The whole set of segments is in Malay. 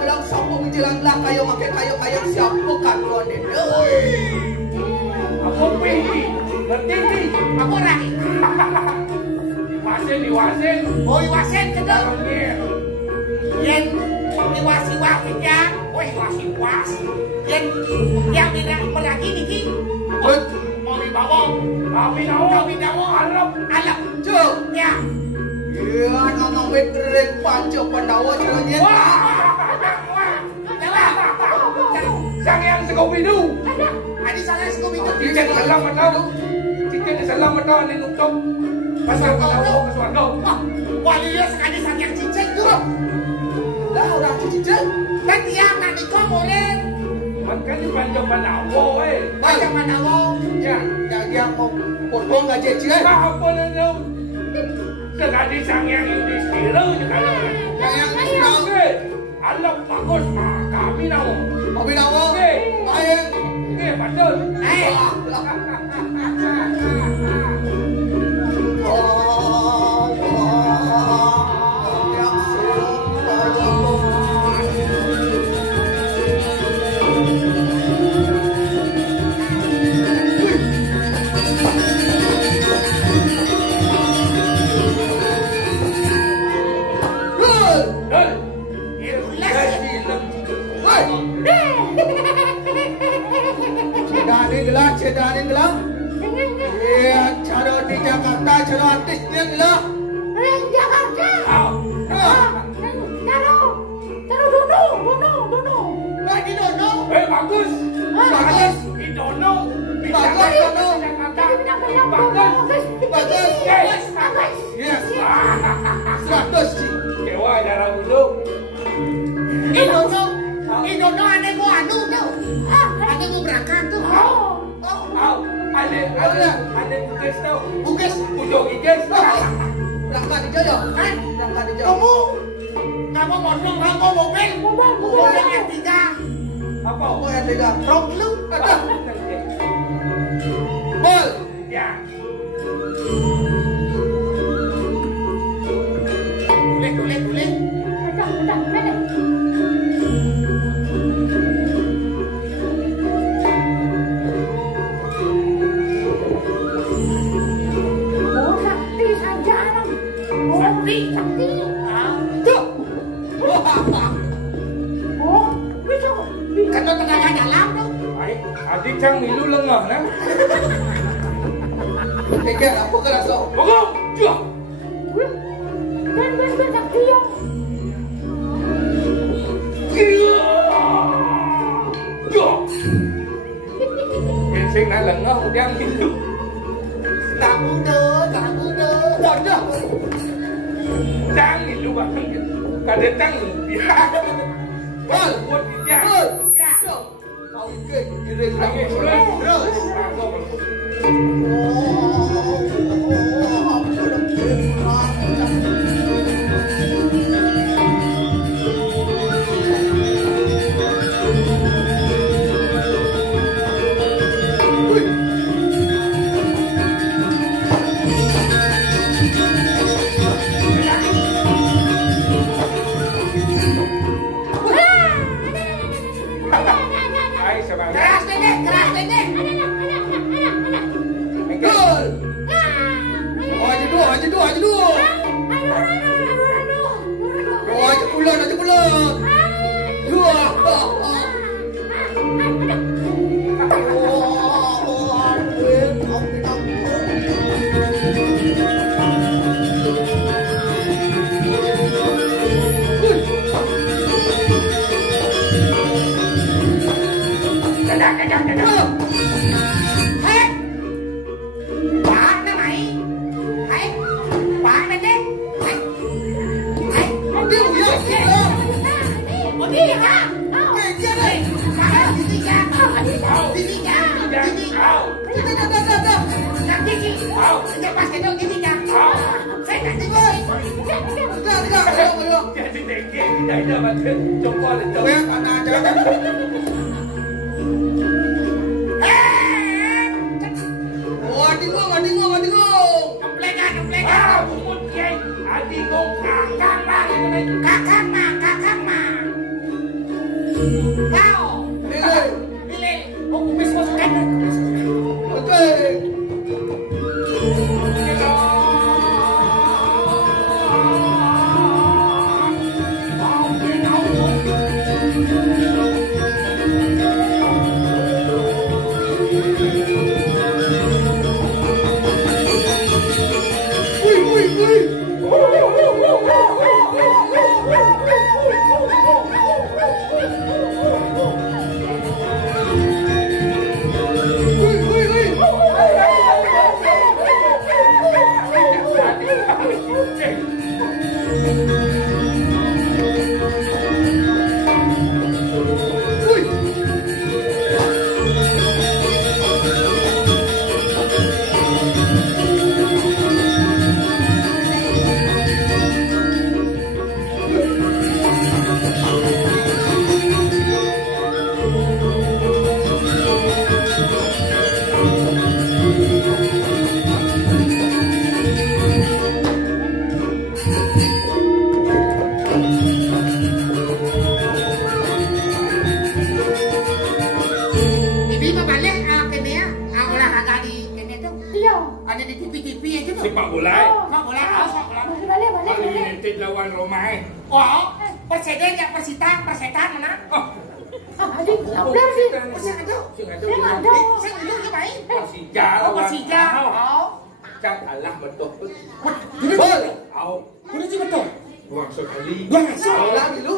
Delong sopo menjelang lah kayo kayo siapa kan londe. Aku pergi, bertinggi, aku lagi. Diwasin. Oh, diwasin kedok. Yang diwasi-wasi ya, oh diwasi-was. Yang tidak berlagi niki. Mau dibawa, alap. Cuk. Ya. Ya, nama medrek panco Pandawa caranya. Sang yang Scooby-Doo. Adi sang yang Scooby-Doo. Cincin salam betul ni nutup. Pasal Pandawa ke Swarga. Wali dia sekali sang yang cincin tu. Lah orang cincin. Kan dia nak nikah boleh. Makanya panjang Pandawa Panjang Pandawa. Ya, dia mau potong gaji cincin. Apa ni? Sekali sang yang Yudhistira juga ada. Yang Yudhistira. Allah bagus kami nawa. Kami nawa. Baik. Betul. Cedarin gelang. Iya, cara di Jakarta, cara artisnya gelang. Orang Jakarta. Cara Dono. Lagi Dono. Bagus. Bagus. Di Dono. Bagus Dono. Bagus. Yes. 100 sih. Kewa darah dulu. Di Dono ada mau anu tuh. Ada mau berangkat tuh. Ada bukes tau. Bukes. Pucuk giges. Berangkat di Joyo. Berangkat di Joyo. Kamu mau mobil? Mobil yang 3. Apa? Mobil yang 3. Rok lu ada. Bol. Ya. Boleh. Ada. Kena tenaga dalam tu. Adik cang milu lengah nah. Pikir apa ke rasa? Bangun. Jua. Ben sakti ya. Jua. Sing nak lengah udiang milu. Tak muda. Wadah. Cang milu bahkan kada cang dia. Bol. Buat dia. Ya. Kau ikut kira lagi terus. Keras nenek. Gol. Aja dua. Aja pulang. Dua. Tahu. Sejak pas kedok gini kan. Saya tak tiba. Tidak. Jadi dengki tidak ada macam jongkol itu. Kau yang mana aja. Wadingo. Kemplengan. Bumut kiai. Adi ngong kakang lah. Kakang mah. Kau. Pilih. Oh, kumis masukkan. Oke. Ada di TV aja tuh. Sepak bola. Sepak bola. Balik. Bali United lawan Roma. Oh, Perseden ya Persetan mana? Adik, udah sih. Persija itu. Saya nggak ada. Saya dulu ya baik. Persija Oh, lawan. Persija. Oh. Cak kalah betul. Bol. Au. Udah sih betul. Buang sekali. Lagi lu.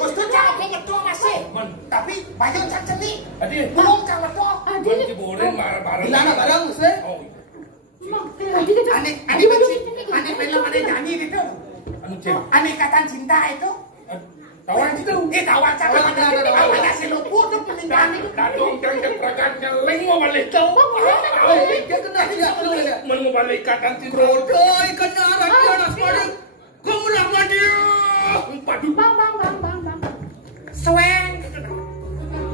Kosto cak betul masih. Tapi banyak cak celi. Adi. Belum cak betul. Buat diboreng bareng-bareng. Dilana barang Ustaz. Oh. Aneh film ada nyanyi gitu. Anu cek. Aneh ikatan cinta itu. Tawan itu. Tawan cak. Apa si luput tuh meninggal itu. Datang jangan peraganya leng mau balik tau. Dia kena tidak perlu ya. Mau balik ikatan cinta. Rodoi kena raja nak sekolah. Kamu nak mati. Empat. Bang. Sweng.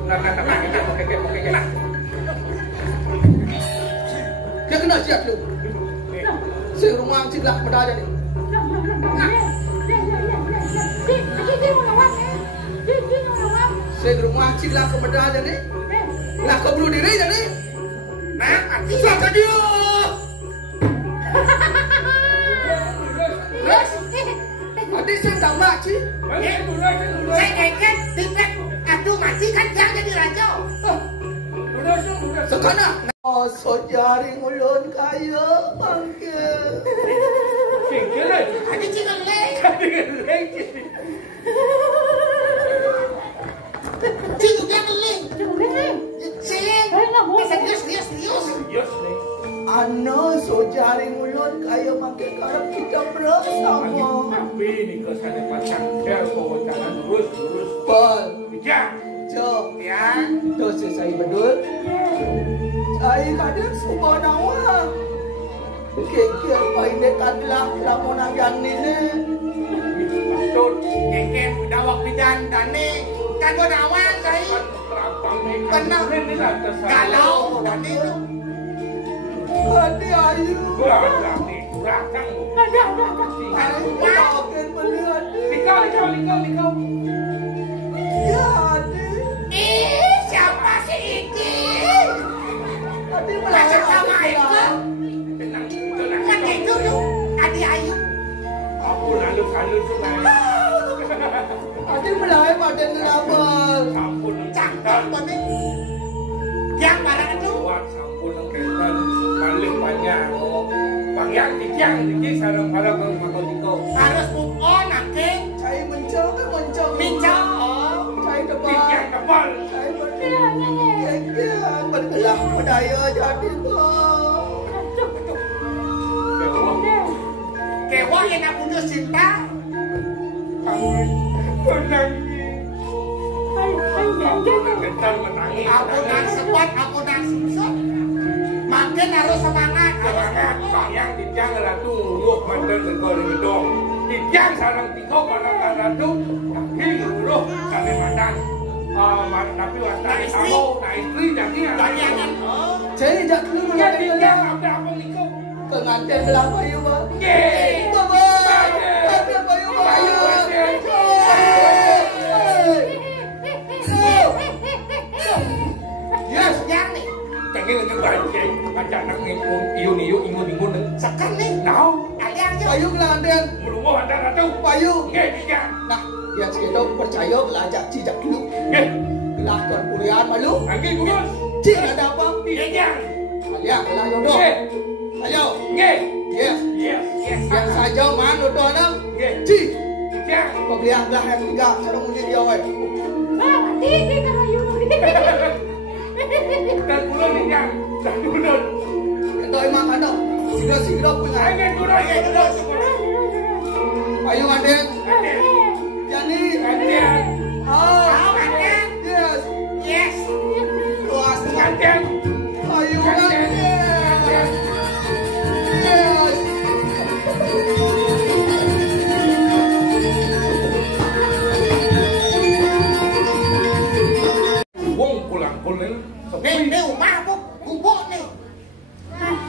Nah. Dia kena siap lu. Saya rumah ciplah pada aja ni. Saya rumah ciplah kepada aja ni. Lah keburu diri aja ni. Nah, arti Siapa dia? Adik saya tak mak cik. saya kayaknya tingkat aduh mati kan jangan jadi raja. Sekarang. Oh, sojari mulun kaya bangke. Ada cikgu lek. Cikgu dia keleng. Cing. Serius. Ano sojari mulun kaya bangke karep kita bersama. Tapi ni kesannya macam dia kau jangan terus. Pol. Bijak. Cok. Ya. Dosa saya betul. Saya kadang semua nawa. Kekir paling dekat lah lamun agang ni. Betul. Keken dawak bidan tani. Kan gua nawang saya. Benar. Galau tadi tu. Hati ayu. Belakang. Ayu makin melihat. Likau. Ya hati. Siapa sih ini? Hati Macam melawan sama itu. Tenang. Kan itu tu. Adi Ayu. Aku lalu sungai. Hati melawan pada ngelabal. Sampun Cakap tadi. Yang barang itu. Buat sampun ketan balik banyak. Pangyang diki sarang-sarang makotiko. Harus move on, aking. Saya mencong. Bincang. Saya Dikiang tebal. tebal. Saya bergelang berdaya jadi kau. Kewah yang nak putus cinta. Ketan menangis. Aku nak sepot, aku nak susut. Maka dia naruh semangat. Semangat sayang dijang ratu nguk mantan segala gedong. Dijang sarang tingkau barang ratu. Kaki uruh Kalimantan. Tapi wasna kamu na istri jadi Jangan. Jadi jak dulu ya nak dijang apa nikau. pengantin belah payu ba. Ye. Baba. Ada payu ba. Payu aja. Yes, yang nih. Kengin ngejek banjir. Kaca nang ngikung iu ingun Sekan nih. Nau. Aliang yuk. Payu kelanten. Mulungo mantan ratu. Payu. Nge dijang. Nah, dia sekedok percaya belajak cicak dulu. Nge. Belah tuan kurian malu. Anggi kurus. Cik ada apa? Dijang. Kalian belah jodoh. Nge. Ayo. Nge. Yes. Yes. Yang saja man jodoh nang. Nge. Cik. Dijang. Kau belah belah yang tiga. Cara mungkin dia weh. Mati kalau you. Dan kulon dijang. Dan kulon. Itu emang ada. Sigera punya. Anggi kurus. Payu manten. Anggi. Yani. Anggi. Tahu kan kan? Yes. Yes. Luas. Anggi. Payu manten. Yes. Wong pulang kulon. Nih rumah apa? Gubuk nih.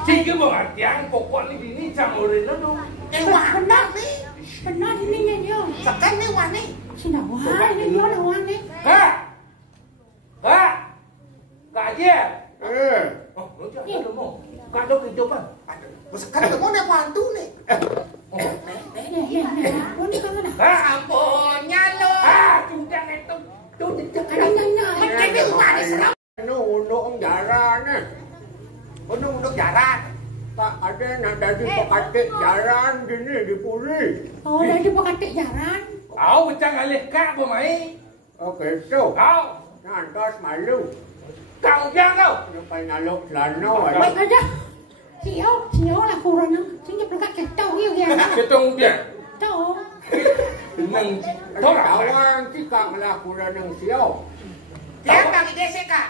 Tiga pengertian pokok ni bini camurin tu. Wah benar nih. Benar ini nyanyi. Sekan nih wah nih. Sini wah ini dia ada wah nih. Ha? Ha? Kaje? Oh, lu jangan lu mau. Kado kehidupan. Sekan kamu nih bantu nih. Pun kan ada. Ha? Ampunnya lo. Ha? Cungcang itu. Tu tidak Ada nyanyi. Macam ni rumah ni serem. Undang jaran ni. Undang jaran. Tak ada nak jadi pekatik jaran gini di puri. Oh, dari pekatik jaran. Kau macam alih kak pemain. Okey tu. Kau. Nantos malu. Kau jangan kau. Sampai naluk celana Baik aja. Sio lah kurang. Sini pekat ketau dia. Ketong dia. Tahu. Nang tolak. Kawan kita lah kurang yang siau. Tiap bagi desa kak.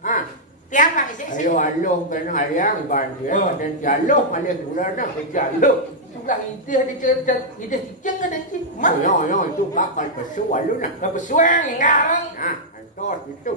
Ha. Tiap bagi desa. Ayo aloh kena hariang ban dia dan jaloh malih kurang dah. Jaluk. Tulang itu ada cerita. Itu cicing ada cicing. Yo itu bakal pesu alu nak. Apa suang enggak? Ha, antos itu.